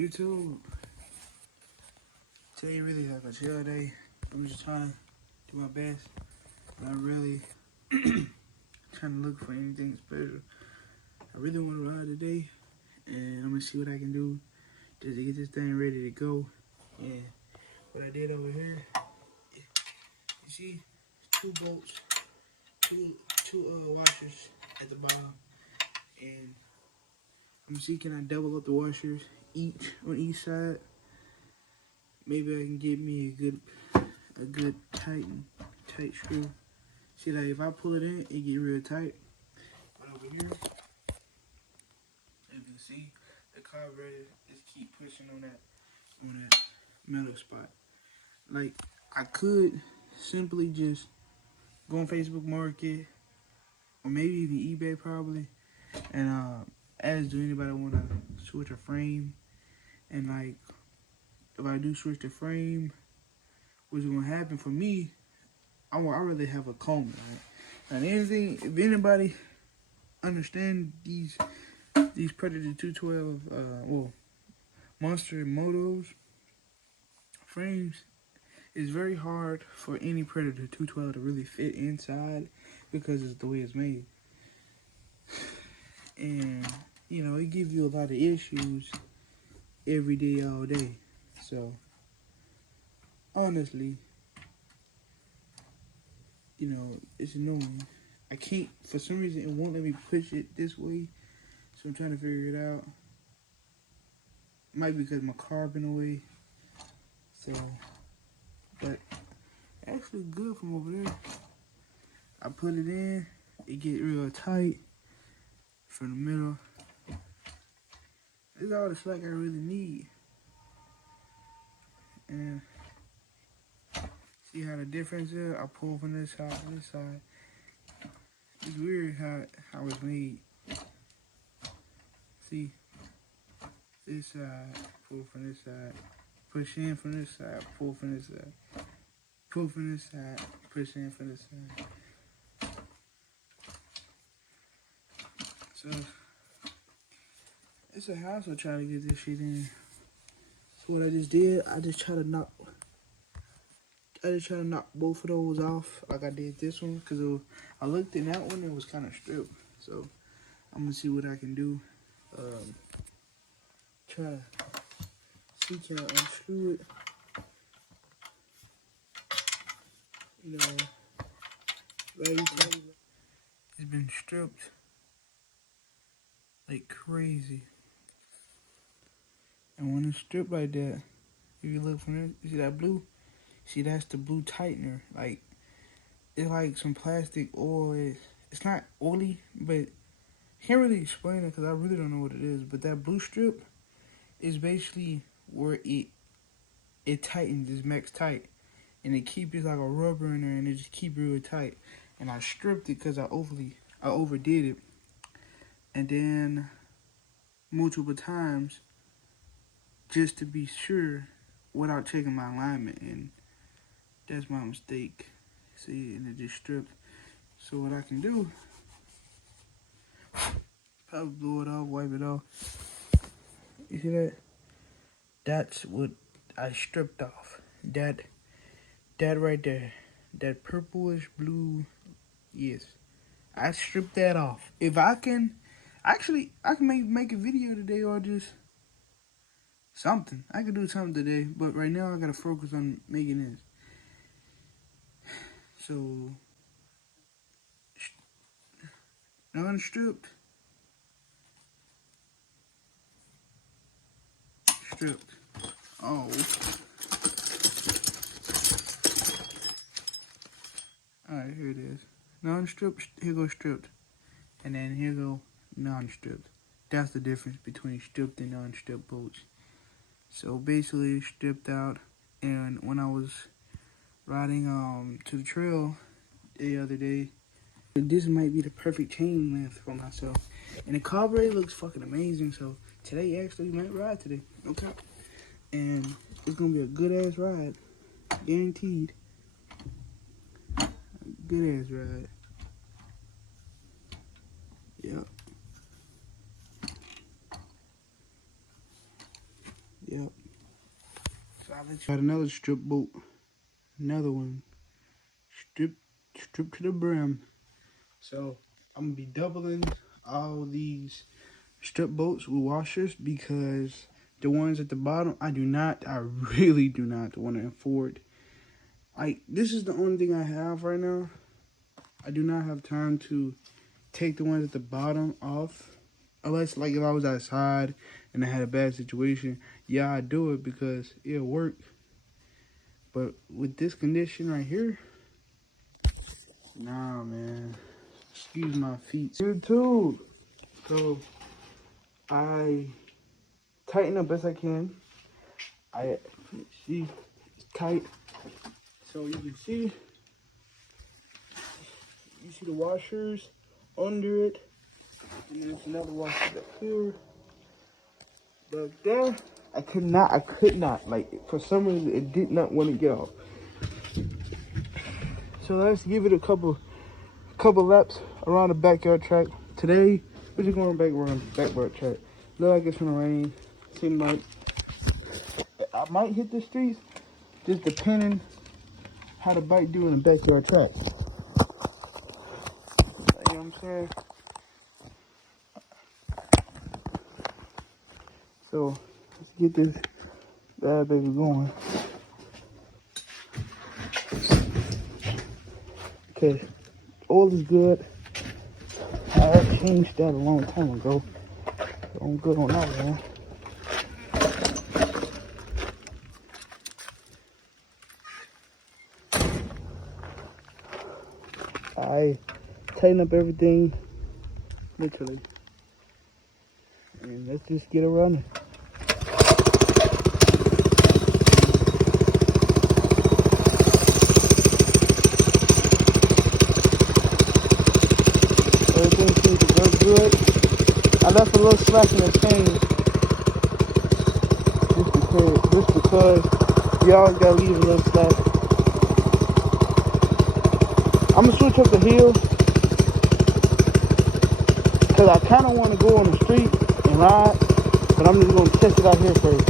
YouTube. Today really like a chill day. I'm just trying to do my best. Not really trying to look for anything special. I really want to ride today, and I'm gonna see what I can do just to get this thing ready to go. And what I did over here, you see, two bolts, two washers at the bottom, and I'm gonna see can I double up the washers on each side. Maybe I can get me a good tight screw. See, like if I pull it in, it get real tight. But over here, as you can see, the carburetor just keep pushing on that metal spot. Like I could simply just go on Facebook Market or maybe even eBay probably, and ask do anybody want to switch a frame. And like if I do switch the frame, what's gonna happen for me? I really have a Coleman, right? And anything, if anybody understand these Predator 212, Monster Motos frames, it's very hard for any Predator 212 to really fit inside because it's the way it's made. And, you know, it gives you a lot of issues every day, all day. So, honestly, you know, it's annoying. I can't, for some reason, it won't let me push it this way. So I'm trying to figure it out. Might be because my car been away. So, but actually good from over there. I put it in, it get real tight from the middle. It's all the slack I really need. And see how the difference is? I pull from this side to this side. It's weird how it's made. See, this side, pull from this side, push in from this side, pull from this side, pull from this side, push in from this side. So it's a hassle trying to get this shit in. So what I just did, I just try to knock both of those off like I did this one, because I looked in that one, it was kind of stripped. So I'm gonna see what I can do. Try to see can I unscrew it. You know, it's been stripped like crazy. And when it's stripped like that, if you look from there, you see that blue? See, that's the blue tightener. Like, it's like some plastic oil. It's not oily, but I can't really explain it because I really don't know what it is. But that blue strip is basically where it tightens, it's max tight. And it keeps it like a rubber in there, and it just keep it real tight. And I stripped it because I overdid it. And then multiple times just to be sure without checking my alignment, and that's my mistake. See, and it just stripped. So what I can do, probably blow it off, wipe it off. You see that? That's what I stripped off. That right there, that purplish blue, yes, I stripped that off. If I can, actually, I can make a video today or just something. I can do something today, but right now I gotta focus on making this. So, unstripped, stripped. Oh. Alright, here it is. Non-stripped, here goes stripped. And then here go non-stripped. That's the difference between stripped and non-stripped bolts. So basically stripped out, and when I was riding to the trail the other day, this might be the perfect chain length for myself. And the carburetor looks fucking amazing, so today actually we might ride today. Okay. And it's gonna be a good ass ride. Guaranteed. Good ass ride. Yep. Yep. So I'll let you got another strip boat. Another one. Strip to the brim. So I'm gonna be doubling all these strip boats with washers because the ones at the bottom I really do not want to afford. This is the only thing I have right now. I do not have time to take the ones at the bottom off. Unless like if I was outside and I had a bad situation, yeah, I'd do it because it'll work. But with this condition right here, nah, man. Excuse my feet. YouTube. So I tighten up best I can. I see it's tight. So you can see the washers under it. And there's another washer back here. Back there. I could not. Like, for some reason, it did not want to get off. So let's give it a couple laps around the backyard track. Today, we're just going back around the backyard track. Look like it's gonna rain. Seems like I might hit the streets, just depending how the bike do in the backyard track. You know what I'm saying? So let's get this bad baby going. Okay, oil is good. I changed that a long time ago. I'm good on that one. I tighten up everything, literally. And let's just get it running. Everything seems to work good. I left a little slack in the chain just because you always gotta leave a little slack. I'm gonna switch up the heel because I kind of want to go on the street and ride, but I'm just gonna test it out here first.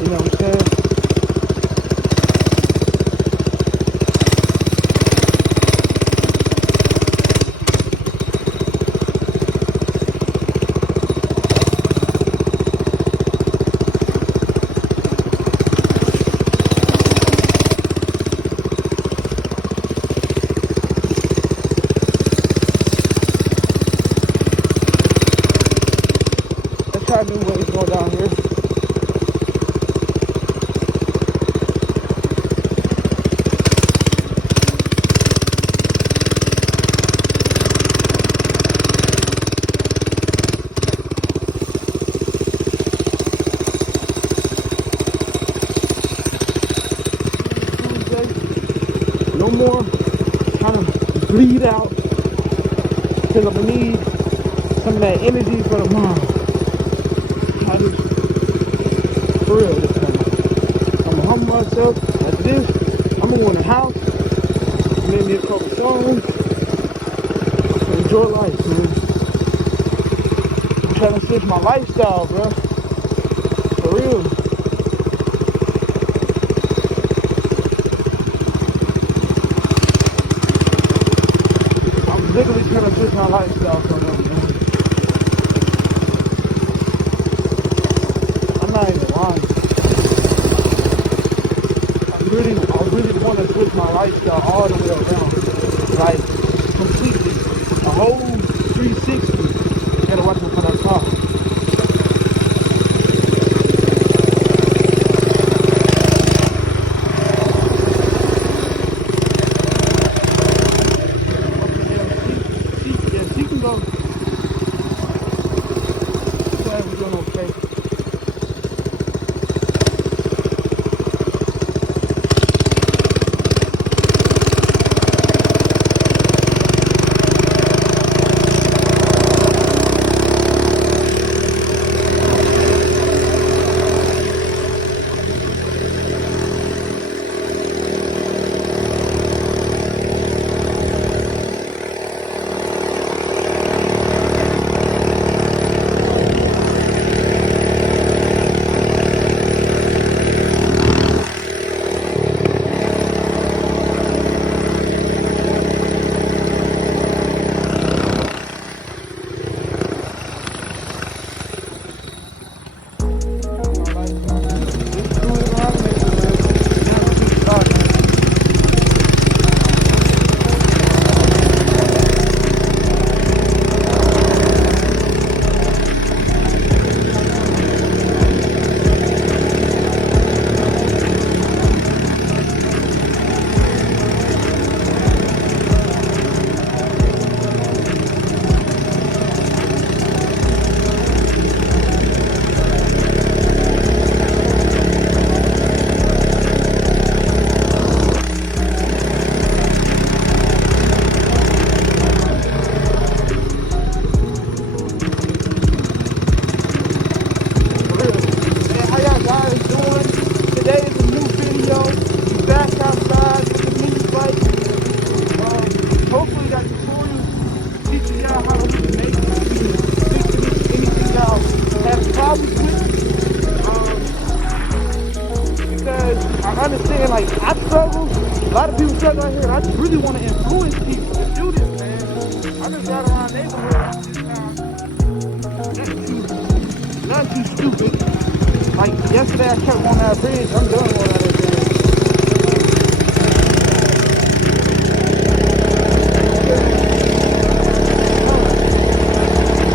You know what I'm saying? Try new ways going down here. No more trying to bleed out because I'm gonna need some of that energy for tomorrow. For real this time. I'm gonna humble myself after this. I'm gonna go in the house, make me a couple songs, and enjoy life, man. I'm trying to switch my lifestyle, bro. For real. I'm literally trying to switch my lifestyle for them, man. Not even lying. I really want to switch my lifestyle all the way around. Like, completely. A whole 360. You gotta watch me for that car. Yeah, she can go. Glad we're doing okay. truck right here. I just really want to influence people to do this, man. I just ride around neighborhoods not too stupid. Like yesterday, I kept on that bridge. I'm done with that bridge.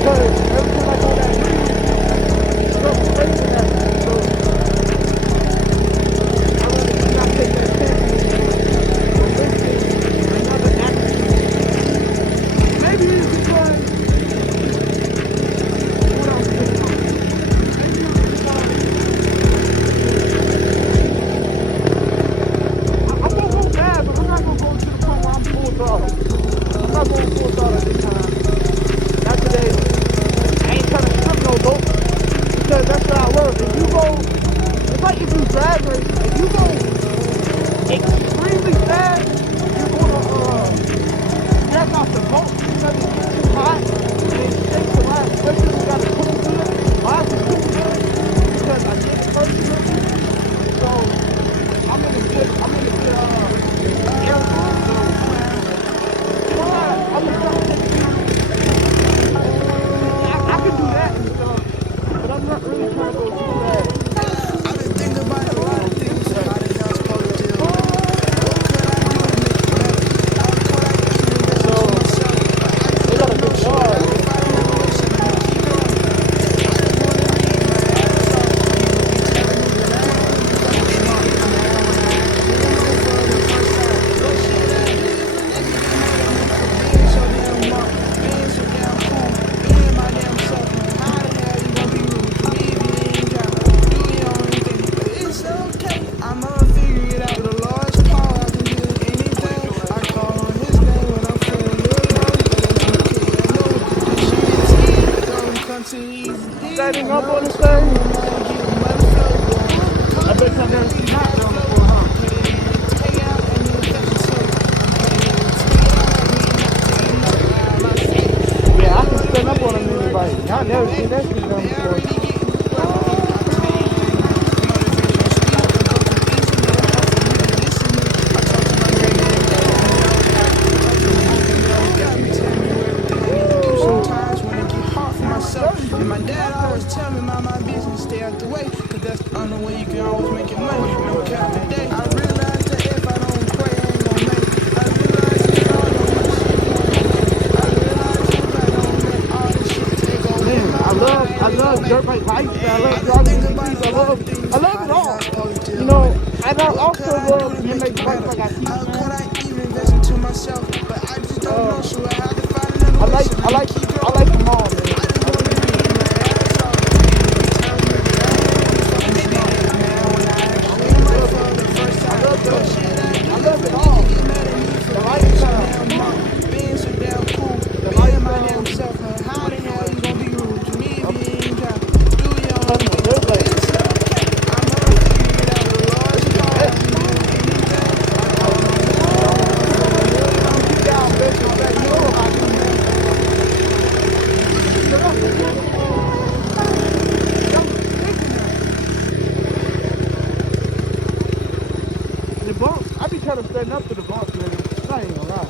Because every time I go that bridge, stuff breaks in that. So I rather just not take that chance or risk it another accident. Maybe it's because what I was thinking. Maybe it's because I'm gonna go fast, but I'm not gonna go to the point where I'm full throttle. I'm not going full throttle this time. Not today. I ain't trying to strip no boat because that's what I love. If you go, it's like if you drag racing. If you go extremely fast, you're gonna drag off the boat because it gets too hot and it shakes the ride, especially if you got a cool good. Mine was cool good because I did the first trip. So I'm in a good area. I'm gonna try to take it. I can do that and stuff, but I'm not really trying to go too fast. I've been thinking about a lot of things that I didn't know supposed to do. What could I do to make it better? How could I even invest into myself? But I just don't know shit. I can find a motivation and keep going. I just want to read my ass off. Telling me that I ain't even fucking smart. Man, when I for the first time. Look, shit, that is a nigga get mad at me for being so damn smart, being so damn cool, being my damn self. How the hell you gonna be rude to me if you ain't got do your own thing? But it's okay, I'ma figure it out. The Lord's call, I can do anything. I call on His name when I'm feeling a little low, but it's okay. I know this shit is easy. Don't come to the easy thing. Setting up on the stage. I bet y'all never seen that drum before, huh? Yeah, I can stand up on a mini bike. Y'all never seen that shit done before. Sometimes when it get hard for myself, and my dad always tell me mind my business, stay out the way, cause that's the only way you can always make it money. No cap today. I realize that if I don't pray, I ain't gonna make it. I realize that if I don't make shit, I realize if I don't make all this shit take over. Man, I love dirt bike lifestyle. I love driving in the streets. I love it all. You know, and I also love BMX bikes like I teach, man. Could I even invest into myself? But I just don't know, so I have to find another way. I like them all, man. I just want to read my ass off. Tell me that I ain't fucking smart, man. When I actually might for the first time. I love that shit. I love it all. Get mad at me for being so damn smart, being so damn cool, being my damn self. How the hell you gonna be rude to me if you ain't got do your own thing? It's okay. I'ma figure it out. The Lord's call, I can do anything. I call on His the bumps, I be trying to stand up to the bumps, man. I ain't gonna lie.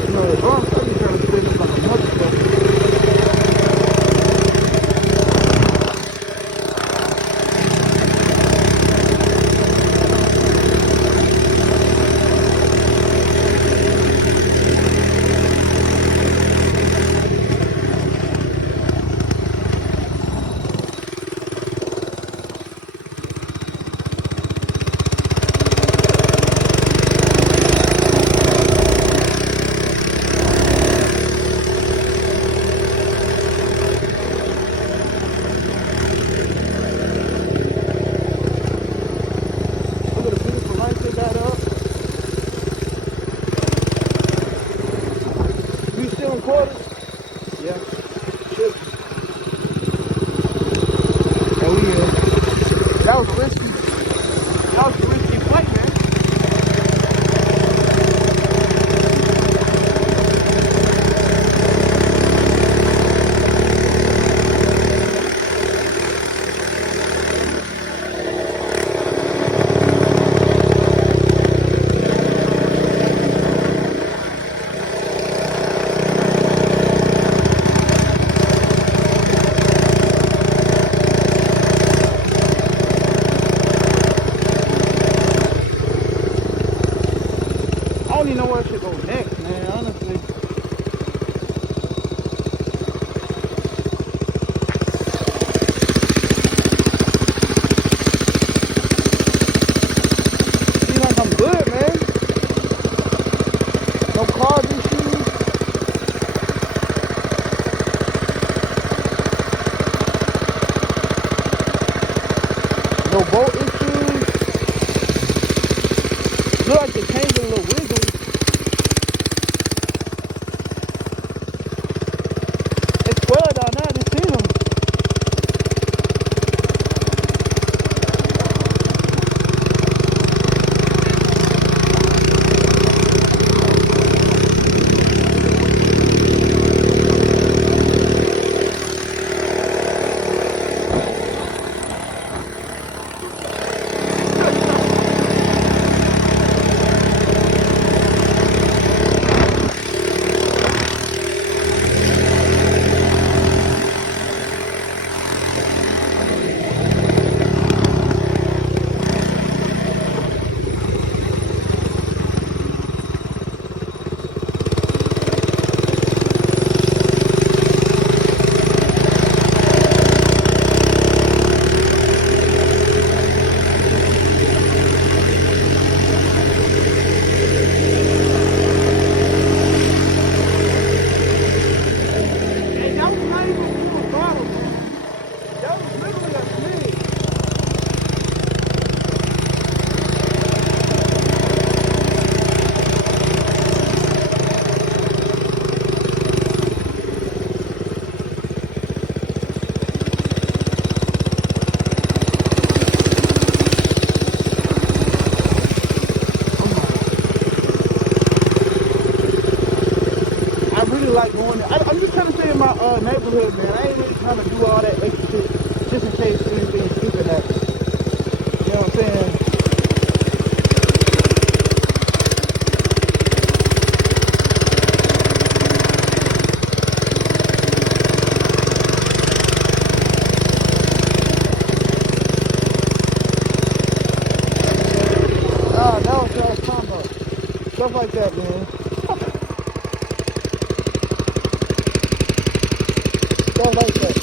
You know, the bumps, I be trying to stand up like a motherfucker. even know where I should go next, man, honestly. Seems like I'm good, man. No car issues. No bolt issues. Look like the tank a little wiggle. It's 12 down there, I just seen them. And that was not even a bottle, man. That was literally a snake. I really like going there. I'm just trying to stay in my neighborhood, man. I ain't really trying to do all that extra shit just in case anything stupid happens. You know what I'm saying? Oh, that was what I was talking about. Stuff like that, man. Stuff like that.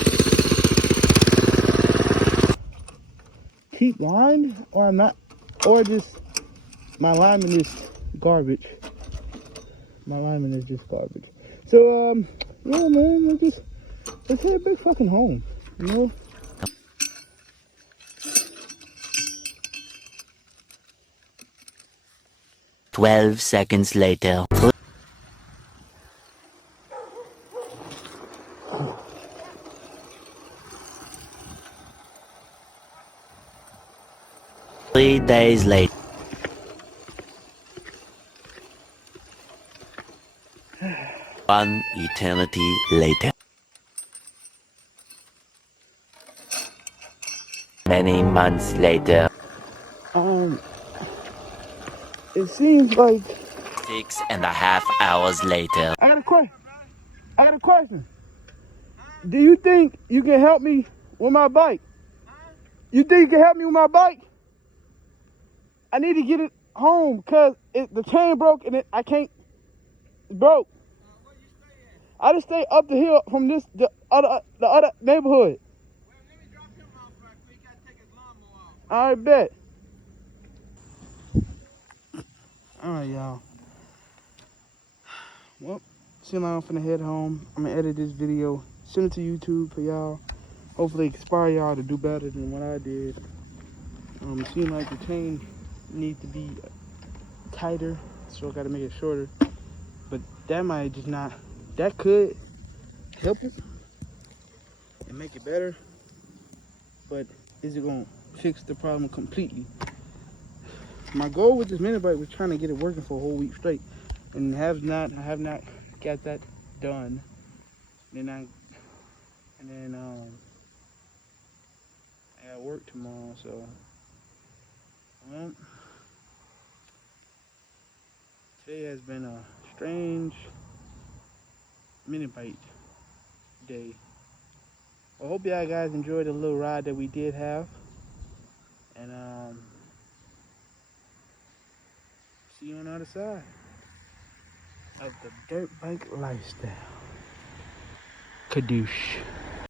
Keep lined, or I'm not, or just my lineman is garbage. My lineman is just garbage. So yeah, man, let's head back fucking home. You know. 12 seconds later. Three days later. One eternity later. Many months later. It seems like 6.5 hours later. I got a question. Do you think you can help me with my bike? You think you can help me with my bike? I need to get it home because the chain broke and I can't. It's broke. Where you stay at? I just stay up the hill from the other neighborhood. Well, let me drop him off right quick. He got to take his lawnmower off. All right, bet. All right, y'all. Well, seems like I'm finna head home. I'm gonna edit this video, send it to YouTube for y'all. Hopefully inspire y'all to do better than what I did. It seems like the chain needs to be tighter, so I gotta make it shorter. But that might just not, that could help it and make it better. But is it gonna fix the problem completely? My goal with this mini bike was trying to get it working for a whole week straight, and I have not got that done. Then I got work tomorrow, so well, today has been a strange mini bike day. I hope y'all guys enjoyed the little ride that we did have, and see you on the other side. of the dirt bike lifestyle. Kadoosh.